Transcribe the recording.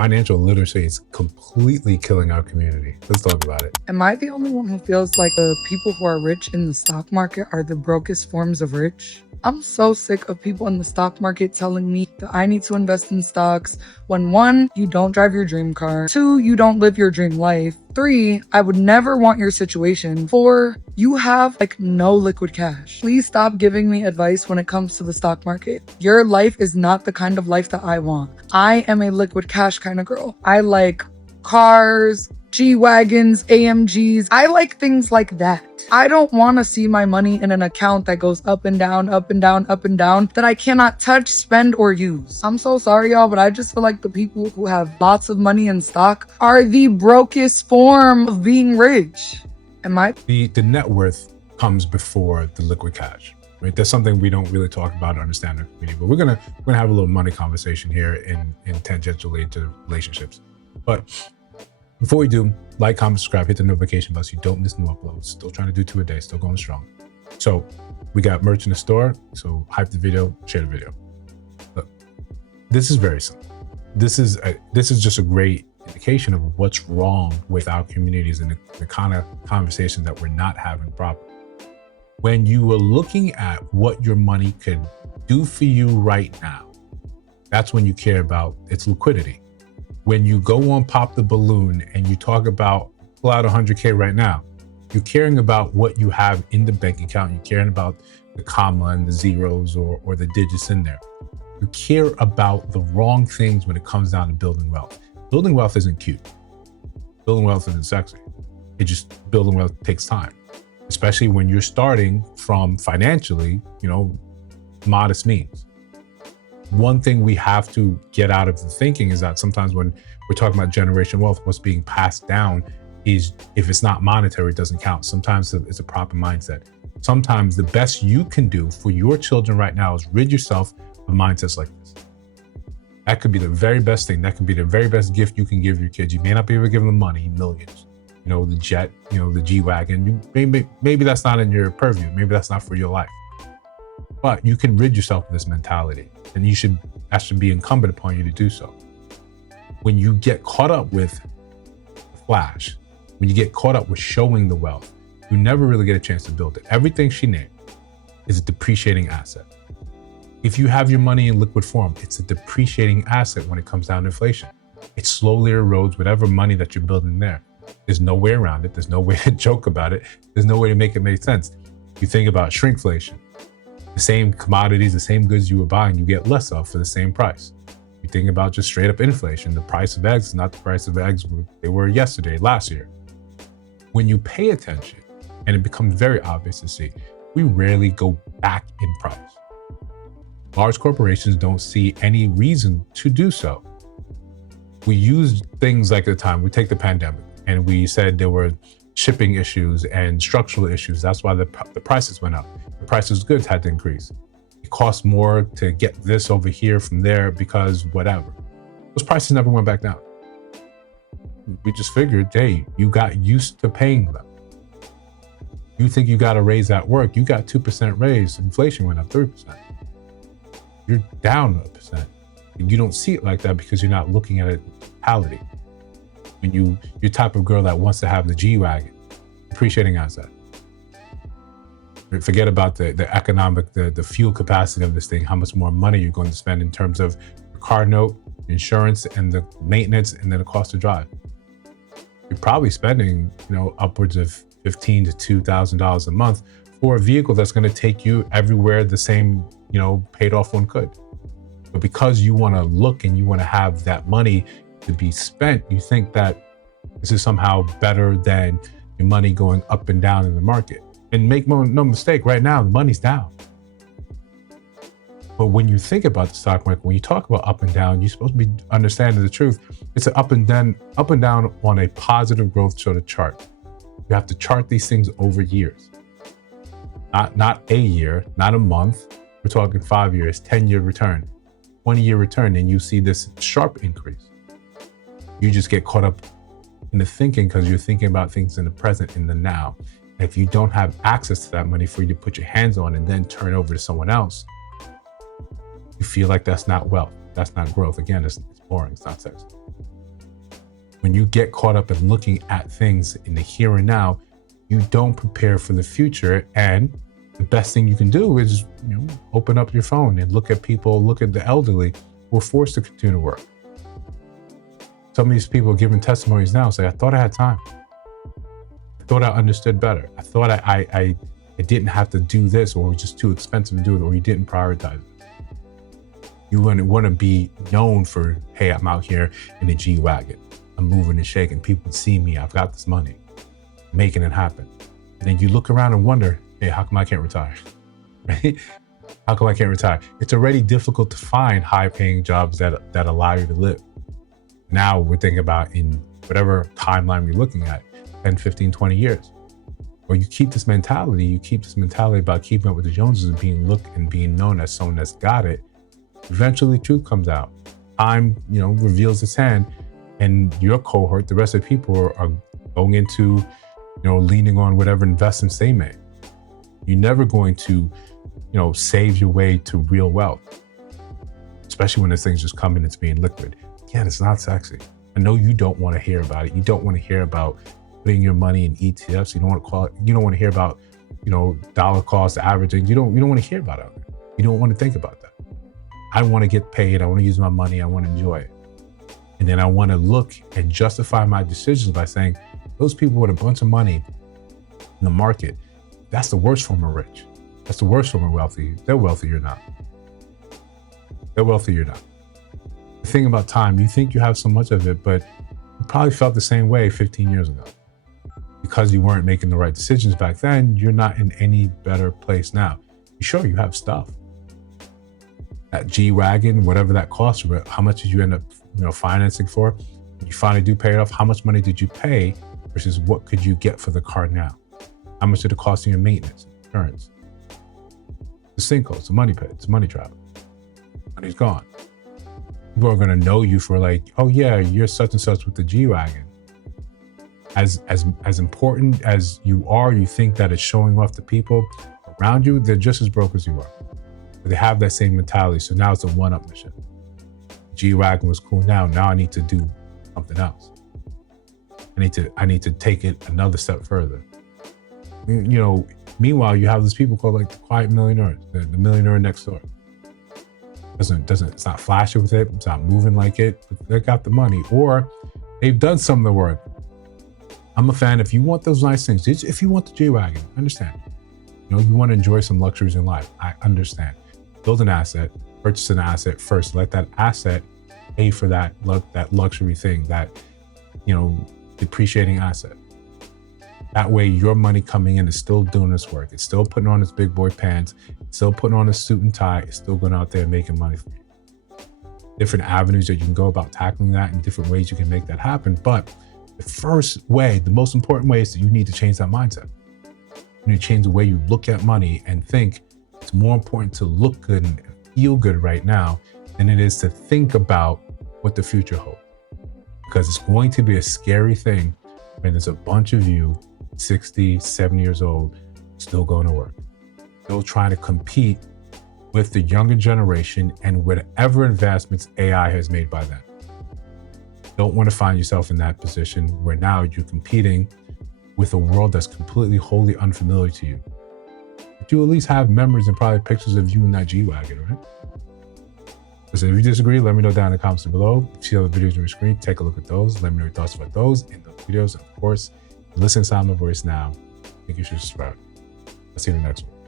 financial literacy is completely killing our community. Let's talk about it. Am I the only one who feels like the people who are rich in the stock market are the brokest forms of rich? I'm so sick of people in the stock market telling me that I need to invest in stocks when 1, you don't drive your dream car, 2, you don't live your dream life, 3, I would never want your situation, 4, you have no liquid cash. Please stop giving me advice when it comes to the stock market. Your life is not the kind of life that I want. I am a liquid cash kind of girl. I like cars, G-Wagons, AMGs. I like things like that. I don't want to see my money in an account that goes up and down, up and down, up and down, that I cannot touch, spend, or use. I'm so sorry, y'all, but I just feel like the people who have lots of money in stock are the brokest form of being rich. The net worth comes before the liquid cash, right? That's something we don't really talk about or understand in the community, but we're gonna have a little money conversation here in tangentially to relationships. But before we do, like, comment, subscribe, hit the notification bell so you don't miss new uploads. Still trying to do 2 a day, still going strong. So we got merch in the store, so hype the video, share the video. Look, this is very simple. This is just a great indication of what's wrong with our communities and the kind of conversation that we're not having properly. When you are looking at what your money could do for you right now, that's when you care about its liquidity. When you go on Pop the Balloon and you talk about pull out 100K right now, you're caring about what you have in the bank account. You're caring about the comma and the zeros or the digits in there. You care about the wrong things when it comes down to building wealth. Building wealth isn't cute. Building wealth isn't sexy. Building wealth takes time, especially when you're starting from financially, modest means. One thing we have to get out of the thinking is that sometimes when we're talking about generation wealth, what's being passed down is, if it's not monetary, it doesn't count. Sometimes it's a proper mindset. Sometimes the best you can do for your children right now is rid yourself of mindsets like this. That could be the very best thing. That could be the very best gift you can give your kids. You may not be able to give them money, millions, the jet, the G-Wagon. Maybe that's not in your purview. Maybe that's not for your life. But you can rid yourself of this mentality, and that should be incumbent upon you to do so. When you get caught up with the flash, when you get caught up with showing the wealth, you never really get a chance to build it. Everything she named is a depreciating asset. If you have your money in liquid form, it's a depreciating asset when it comes down to inflation. It slowly erodes whatever money that you're building there. There's no way around it. There's no way to joke about it. There's no way to make it make sense. You think about shrinkflation. The same commodities, the same goods you were buying, you get less of for the same price. You think about just straight up inflation. The price of eggs is not the price of eggs they were yesterday, last year. When you pay attention, and it becomes very obvious to see, we rarely go back in price. Large corporations don't see any reason to do so. We use things like the time, we take the pandemic, and we said there were shipping issues and structural issues. That's why the prices went up. The prices of goods had to increase. It cost more to get this over here from there because whatever. Those prices never went back down. We just figured, hey, you got used to paying them. You think you got a raise at work, you got 2% raise, inflation went up 3%. You're down 1%. You don't see it like that because you're not looking at it in totality. When you're type of girl that wants to have the G-Wagon, appreciating asset. Forget about the economic, the fuel capacity of this thing, how much more money you're going to spend in terms of your car note, insurance, and the maintenance, and then the cost to drive. You're probably spending, upwards of $1,500 to $2,000 a month for a vehicle that's going to take you everywhere the same, paid off one could. But because you want to look and you want to have that money to be spent, you think that this is somehow better than your money going up and down in the market. And make no mistake, right now, the money's down. But when you think about the stock market, when you talk about up and down, you're supposed to be understanding the truth. It's an up and down on a positive growth sort of chart. You have to chart these things over years. Not a year, not a month. We're talking 5 years, 10-year return, 20-year return, and you see this sharp increase. You just get caught up in the thinking because you're thinking about things in the present, in the now. And if you don't have access to that money for you to put your hands on and then turn over to someone else, you feel like that's not wealth. That's not growth. Again, it's boring. It's not sexy. When you get caught up in looking at things in the here and now, you don't prepare for the future. And the best thing you can do is, open up your phone and look at people, look at the elderly who are forced to continue to work. Some of these people are giving testimonies now say, I thought I had time. I thought I understood better. I thought I didn't have to do this, or it was just too expensive to do it, or you didn't prioritize it. You want to be known for, hey, I'm out here in the G-Wagon. I'm moving and shaking. People see me. I've got this money, making it happen. And then you look around and wonder, hey, how come I can't retire? Right? How come I can't retire? It's already difficult to find high-paying jobs that allow you to live. Now we're thinking about in whatever timeline we're looking at, 10, 15, 20 years. Or you keep this mentality about keeping up with the Joneses and being looked and being known as someone that's got it. Eventually truth comes out. Time, reveals its hand, and your cohort, the rest of the people are going into, leaning on whatever investments they made. You're never going to, save your way to real wealth, especially when this thing's just coming, it's being liquid. Again, it's not sexy. I know you don't want to hear about it. You don't want to hear about putting your money in ETFs. You don't want to hear about, dollar cost averaging. You don't want to hear about it. You don't want to think about that. I want to get paid. I want to use my money. I want to enjoy it. And then I want to look and justify my decisions by saying, those people with a bunch of money in the market, that's the worst form of rich. That's the worst form of wealthy. They're wealthy, you're not. They're wealthy, you're not. The thing about time, you think you have so much of it, but you probably felt the same way 15 years ago. Because you weren't making the right decisions back then, you're not in any better place now. Sure, you have stuff. That G-Wagon, whatever that cost, how much did you end up, financing for? When you finally do pay it off, how much money did you pay versus what could you get for the car now? How much did it cost you in maintenance, insurance? The sinkholes, the money pit, it's money trap. Money's gone. People are gonna know you for like, oh yeah, you're such and such with the G-Wagon. As important as you are, you think that it's showing off to people around you, they're just as broke as you are. But they have that same mentality, so now it's a one-up mission. G-Wagon was cool now I need to do something else. I need to take it another step further. Meanwhile, you have these people called like the quiet millionaires, the millionaire next door. It's not flashy with it, it's not moving like it, but they got the money, or they've done some of the work. I'm a fan. If you want those nice things, if you want the G-Wagon, I understand. You want to enjoy some luxuries in life. I understand. Build an asset, purchase an asset first. Let that asset pay for that luxury thing, that, depreciating asset. That way your money coming in is still doing its work. It's still putting on its big boy pants. It's still putting on a suit and tie. It's still going out there and making money for you. Different avenues that you can go about tackling that, and different ways you can make that happen. But the first way, the most important way, is that you need to change that mindset. You need to change the way you look at money and think it's more important to look good and feel good right now than it is to think about what the future holds. Because it's going to be a scary thing when there's a bunch of you, 60, 70 years old, still going to work, still trying to compete with the younger generation and whatever advancements AI has made by then. Don't want to find yourself in that position where now you're competing with a world that's completely, wholly unfamiliar to you. But you at least have memories and probably pictures of you in that G-Wagon, right? So if you disagree, let me know down in the comments below. If you see other videos on your screen, take a look at those. Let me know your thoughts about those in those videos. And of course, listen to my voice now. I think you should subscribe. I'll see you in the next one.